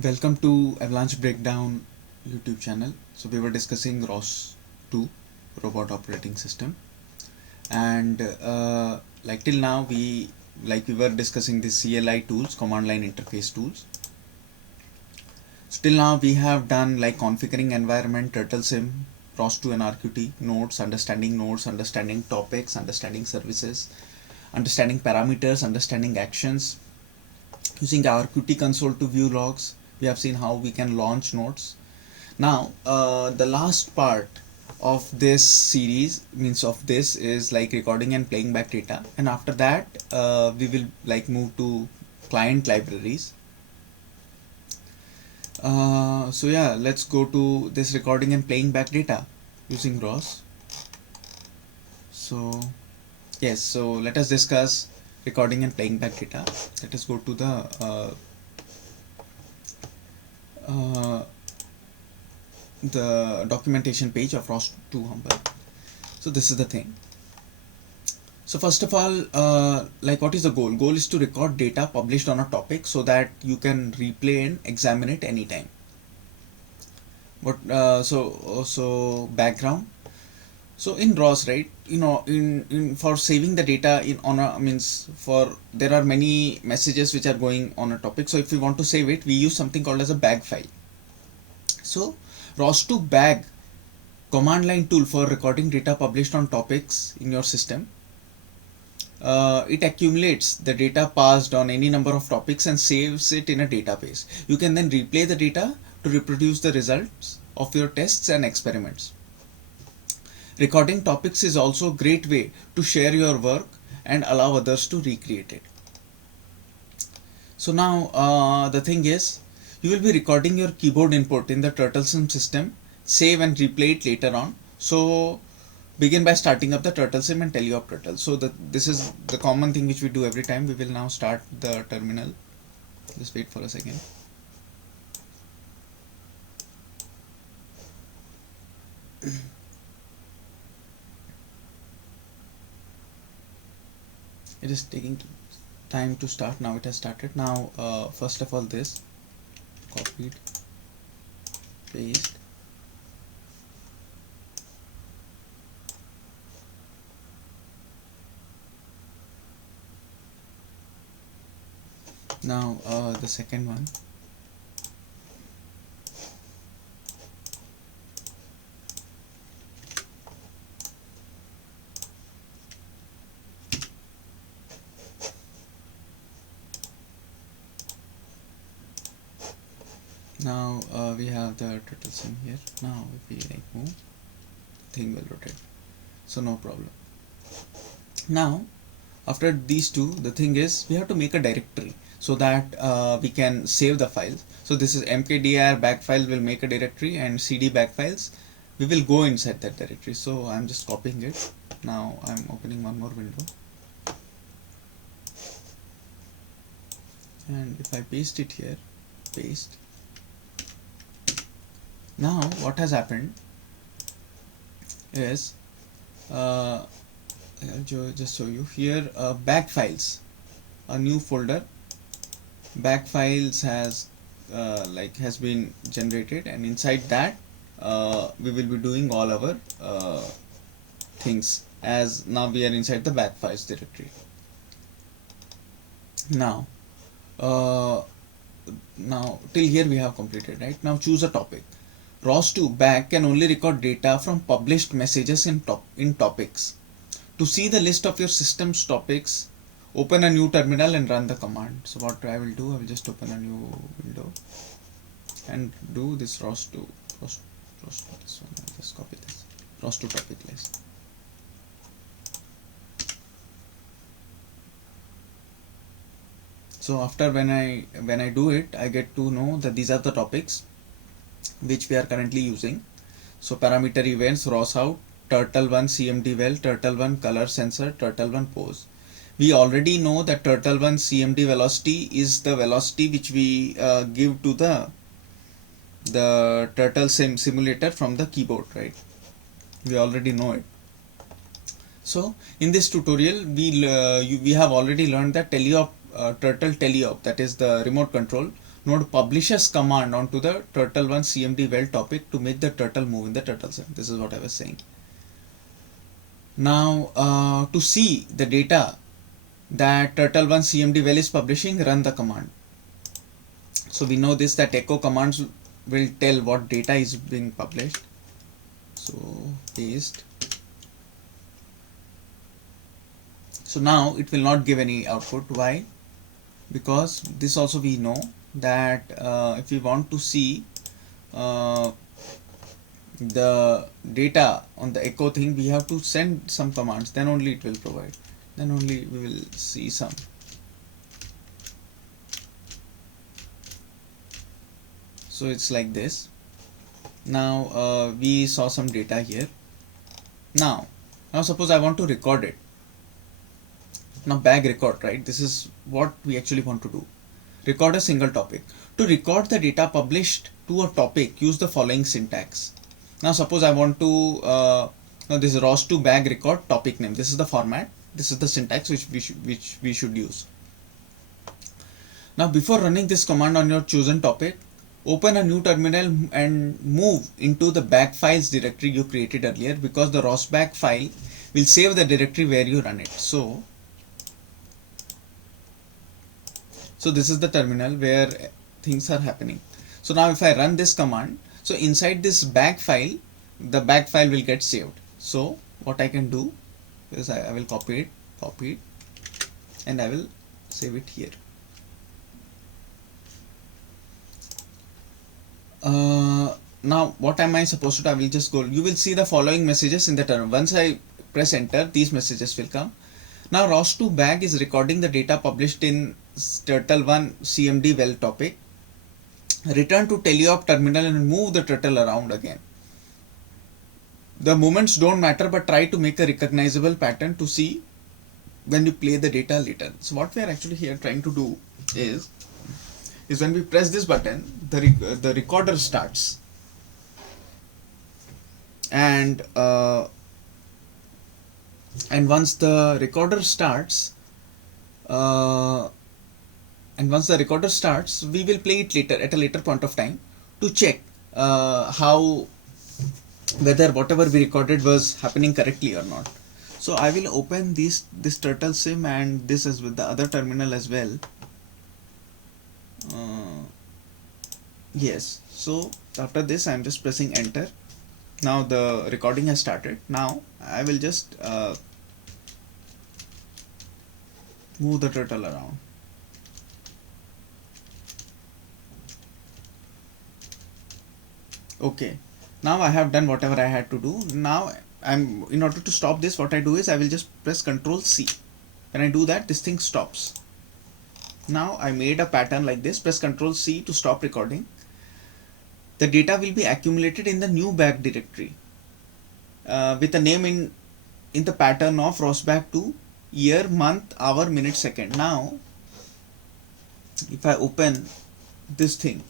Welcome to Avalanche Breakdown YouTube channel. So we were discussing ROS 2 robot operating system, and like till now we were discussing the CLI tools, command line interface tools. Still now we have done like configuring environment, turtle sim, ROS 2 and RQT, nodes, understanding topics, understanding services, understanding parameters, understanding actions, using RQT console to view logs. We have seen how we can launch nodes. Now the last part of this series means of this is like recording and playing back data, and after that we will like move to client libraries. So yeah, let's go to this recording and playing back data using ROS. So yes, so let us discuss recording and playing back data. Let us go to the documentation page of ROS 2 Humble. So this is the thing. So first of all, like what is the goal? Goal is to record data published on a topic so that you can replay and examine it anytime. So background. So in ROS, right, in for saving the data in on a means for there are many messages which are going on a topic. So if we want to save it, we use something called as a bag file. So ROS to bag command line tool for recording data published on topics in your system. It accumulates the data passed on any number of topics and saves it in a database. You can then replay the data to reproduce the results of your tests and experiments. Recording topics is also a great way to share your work and allow others to recreate it. So now the thing is, you will be recording your keyboard input in the TurtleSim system, save and replay it later on. So begin by starting up the TurtleSim and teleop turtle. So this is the common thing which we do every time. We will now start the terminal. Just wait for a second. It is taking time to start. Now it has started. Now first of all, this copied, paste, now the second one. Now we have the turtle sim here. Now if we like move, thing will rotate, so no problem. Now after these two, the thing is we have to make a directory so that we can save the files. So this is mkdir bag file will make a directory, and cd bag files we will go inside that directory. So I'm just copying it. Now I'm opening one more window, and if I paste it here, paste. Now what has happened is I'll just show you here bag files, a new folder bag files has has been generated, and inside that we will be doing all our things, as now we are inside the bag files directory. Now now till here we have completed, right? Now choose a topic. ROS2 bag can only record data from published messages in topics. To see the list of your system's topics, open a new terminal and run the command. So what I will do, I will just open a new window and do this ROS2 this one. I'll just copy this ROS2 topic list. So after when I do it, I get to know that these are the topics which we are currently using. So parameter events, ROS out, turtle1 CMD well, turtle1 color sensor, turtle1 pose. We already know that turtle1 CMD velocity is the velocity which we give to the turtle simulator from the keyboard, right? We already know it. So in this tutorial we have already learned that teleop turtle teleop, that is the remote control, node publishes command onto the turtle1 cmd well topic to make the turtle move in the turtle sim. This is what I was saying. Now to see the data that turtle1 cmd well is publishing, run the command. So we know this, that echo commands will tell what data is being published. So paste. So now it will not give any output. Why? Because this also we know that if we want to see the data on the echo thing, we have to send some commands, then only it will provide, then only we will see some. So it's like this. Now we saw some data here. Now suppose I want to record it. Now bag record, right? This is what we actually want to do. Record a single topic. To record the data published to a topic, use the following syntax. Now suppose I want to now this is ROS to bag record topic name. This is the format. This is the syntax which we should use. Now before running this command on your chosen topic, open a new terminal and move into the bag files directory you created earlier, because the ROS bag file will save the directory where you run it. So this is the terminal where things are happening. So now if I run this command, so inside this bag file, the bag file will get saved. So what I can do is I will copy it, and I will save it here. Now what am I supposed to do? I will just go, you will see the following messages in the terminal. Once I press enter, these messages will come. Now ROS2 bag is recording the data published in turtle1 cmd well topic. Return to teleop terminal and move the turtle around again. The movements don't matter, but try to make a recognizable pattern to see when you play the data later. So what we are actually here trying to do is when we press this button, the recorder starts, and once the recorder starts, we will play it later at a later point of time to check whether whatever we recorded was happening correctly or not. So I will open this turtle sim and this is with the other terminal as well. Yes, so after this I am just pressing enter. Now the recording has started. Now I will just move the turtle around. Okay, now I have done whatever I had to do. Now in order to stop this, what I do is I will just press Ctrl C. When I do that, this thing stops. Now I made a pattern like this. Press Ctrl C to stop recording. The data will be accumulated in the new bag directory with a name in the pattern of rosbag2 year, month, hour, minute, second. Now if I open this thing,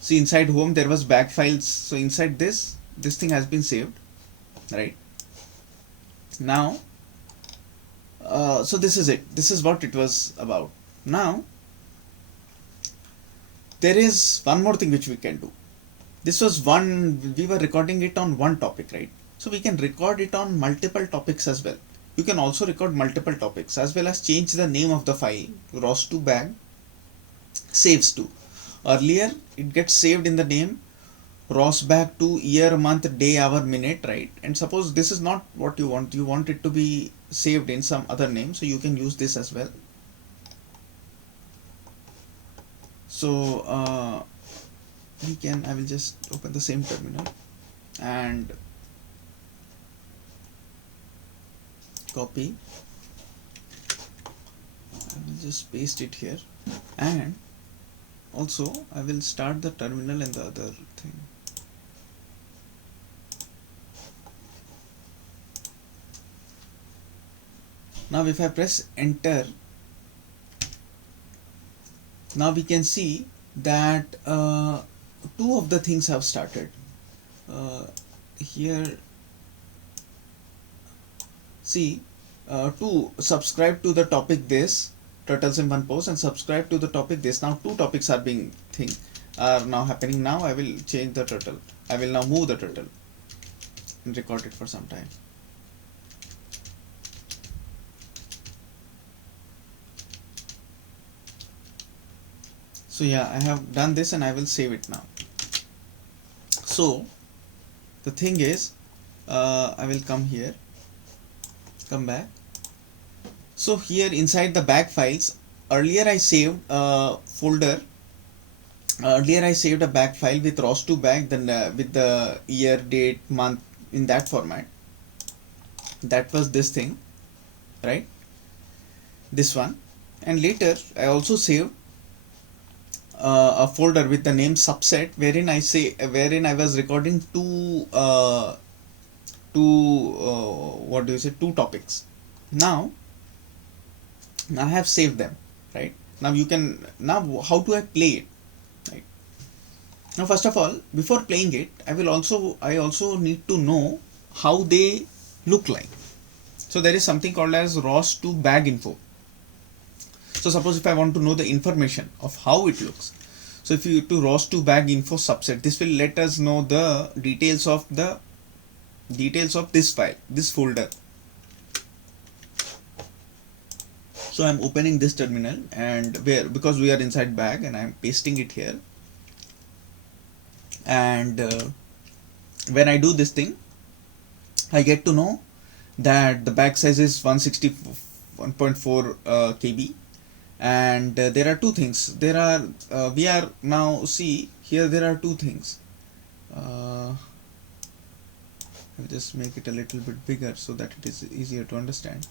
see inside home there was bag files. So inside this thing has been saved, right? Now so this is it. This is what it was about. Now there is one more thing which we can do. This was we were recording it on one topic, right? So we can record it on multiple topics as well. You can also record multiple topics as well as change the name of the file. ROS2 bag saves to. Earlier it gets saved in the name rosbag2 year, month, day, hour, minute, right? And suppose this is not what you want it to be saved in some other name, so you can use this as well. So I will just open the same terminal and copy. I will just paste it here, and also I will start the terminal and the other thing. Now if I press enter, now we can see that two of the things have started. Here see to subscribe to the topic this, turtle sim one post and subscribe to the topic. This now two topics are being are now happening. Now I will change the turtle. I will now move the turtle and record it for some time. So yeah, I have done this and I will save it now. So the thing is, I will come here, come back. So here inside the bag files, earlier I saved a folder. Earlier I saved a bag file with ROS to bag, then with the year, date, month in that format. That was this thing, right? This one. And later I also saved a folder with the name subset, wherein I was recording two two topics. Now I have saved them, right? Now how do I play it, right? Now first of all, before playing it, I also need to know how they look like. So there is something called as ROS to bag info. So suppose if I want to know the information of how it looks, so if you to ROS to bag info subset, this will let us know the details of this file, this folder. So I'm opening this terminal, and because we are inside bag, and I'm pasting it here, and when I do this thing, I get to know that the bag size is 161.4 KB. And there are two things. We are now, see here, there are two things. I'll just make it a little bit bigger so that it is easier to understand.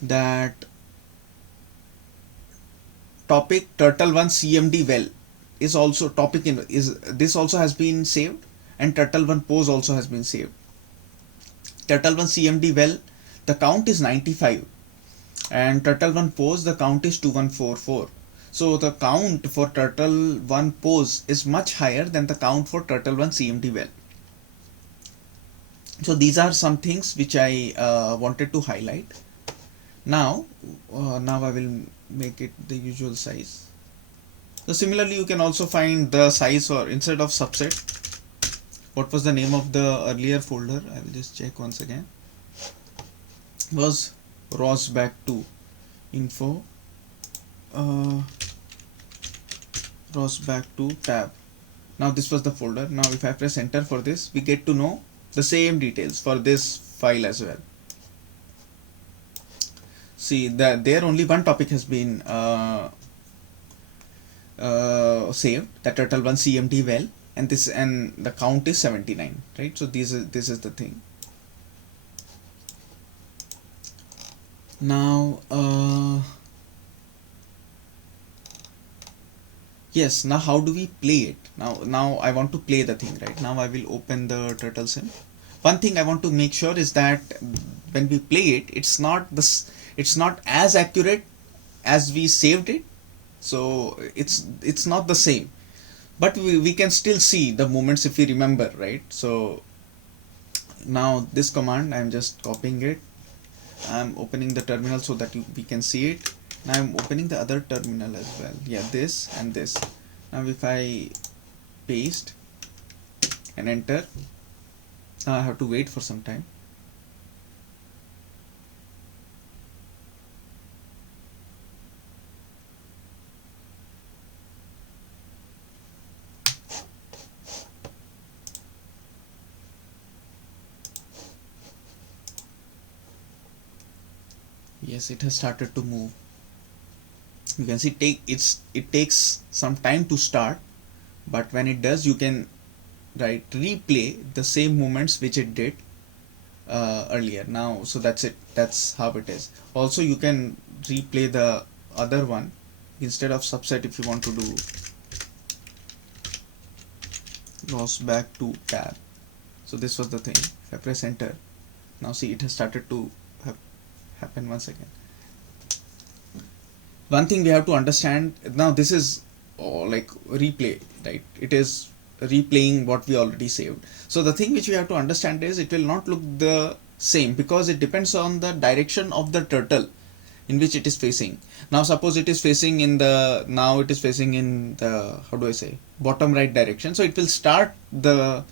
That topic turtle1 CMD well is also this also has been saved, and turtle1 pose also has been saved. Turtle1 CMD well, the count is 95. And turtle1 pose, the count is 2144. So the count for turtle1 pose is much higher than the count for turtle1 CMD well. So these are some things which I wanted to highlight. Now I will make it the usual size. So similarly, you can also find the size, or instead of subset, what was the name of the earlier folder? I will just check once again. Was ROS back to info, ROS back to tab. Now this was the folder. Now if I press enter for this, we get to know the same details for this file as well. See that there only one topic has been saved, the turtle1 CMD well, and the count is 79, right? So this is the thing. Now yes, now how do we play it? Now I want to play the thing, right? Now I will open the turtle sim. One thing I want to make sure is that when we play it, it's not as accurate as we saved it. So it's not the same, but we can still see the movements if we remember, right? So now this command, I'm just copying it. I'm opening the terminal so that we can see it. Now I'm opening the other terminal as well. Yeah, this and this. Now if I paste and enter, now I have to wait for some time. Yes, it has started to move. You can see it takes some time to start, but when it does, you can replay the same movements which it did earlier. Now, so that's it. That's how it is. Also, you can replay the other one instead of subset if you want to do ROS back to tab. So this was the thing. If I press enter, now see it has started to happen once again. One thing we have to understand now, this is like replay, right? It is replaying what we already saved. So the thing which we have to understand is it will not look the same because it depends on the direction of the turtle in which it is facing. Now suppose it is facing in the, now it is facing in the, how do I say, bottom right direction. So it will start the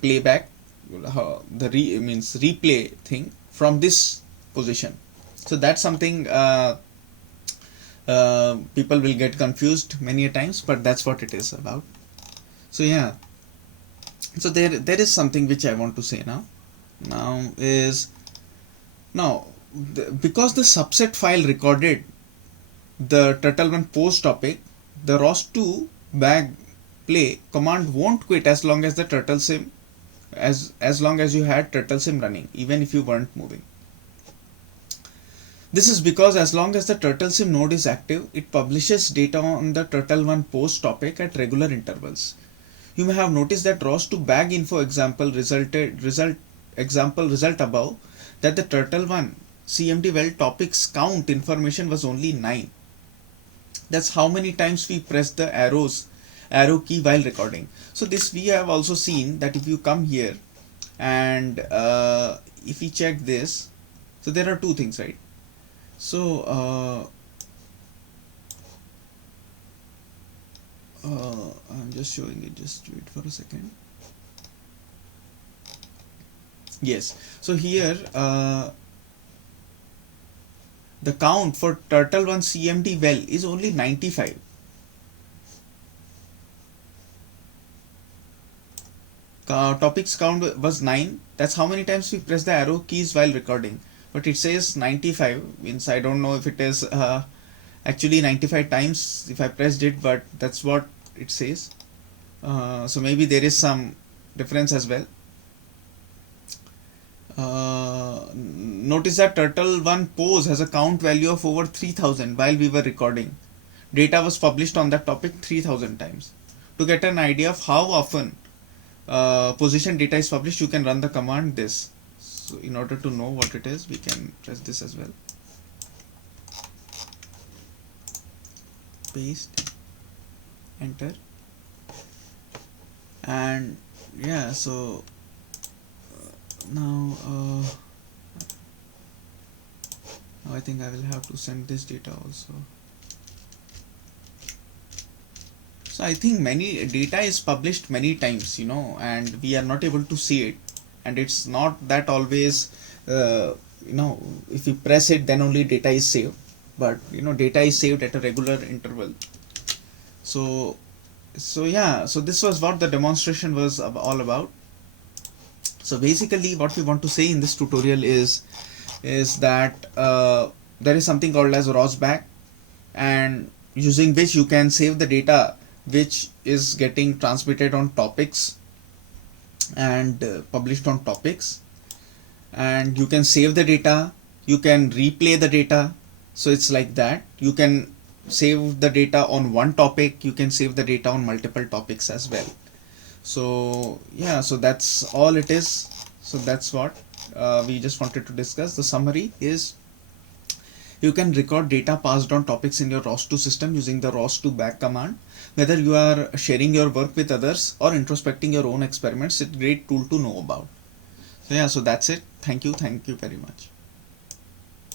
playback, means replay thing from this position. So that's something people will get confused many a times, but that's what it is about. So yeah, so there is something which I want to say now. Because the subset file recorded the turtle1 post topic, the ROS2 bag play command won't quit as long as the turtle sim, as long as you had turtle sim running, even if you weren't moving. This is because as long as the turtle sim node is active, it publishes data on the turtle1 post topic at regular intervals. You may have noticed that ROS2 bag info example result above, that the turtle1 CMD well topics count information was only 9. That's how many times we press the arrow key while recording. So this we have also seen that if you come here and if we check this, so there are two things, right? So I'm just showing it, just wait for a second. Yes, so here the count for turtle1 CMD well is only 95. Topics count was 9. That's how many times we press the arrow keys while recording. But it says 95, means I don't know if it is actually 95 times if I pressed it, but that's what it says. So maybe there is some difference as well. Notice that turtle1 pose has a count value of over 3000 while we were recording. Data was published on that topic 3000 times. To get an idea of how often position data is published, you can run the command this. So in order to know what it is, we can press this as well. Paste, enter, and yeah, so now I think I will have to send this data also. So I think many data is published many times, and we are not able to see it, and it's not that always if you press it then only data is saved, but data is saved at a regular interval. So yeah, so this was what the demonstration was all about. So basically what we want to say in this tutorial is that there is something called as ROSBAG, and using which you can save the data which is getting transmitted on topics and published on topics, and you can save the data, you can replay the data. So it's like that, you can save the data on one topic, you can save the data on multiple topics as well. So yeah, so that's all it is. So that's what we just wanted to discuss. The summary is you can record data passed on topics in your ROS2 system using the ROS2 bag command. Whether you are sharing your work with others or introspecting your own experiments, it's a great tool to know about. So yeah, so that's it. Thank you very much.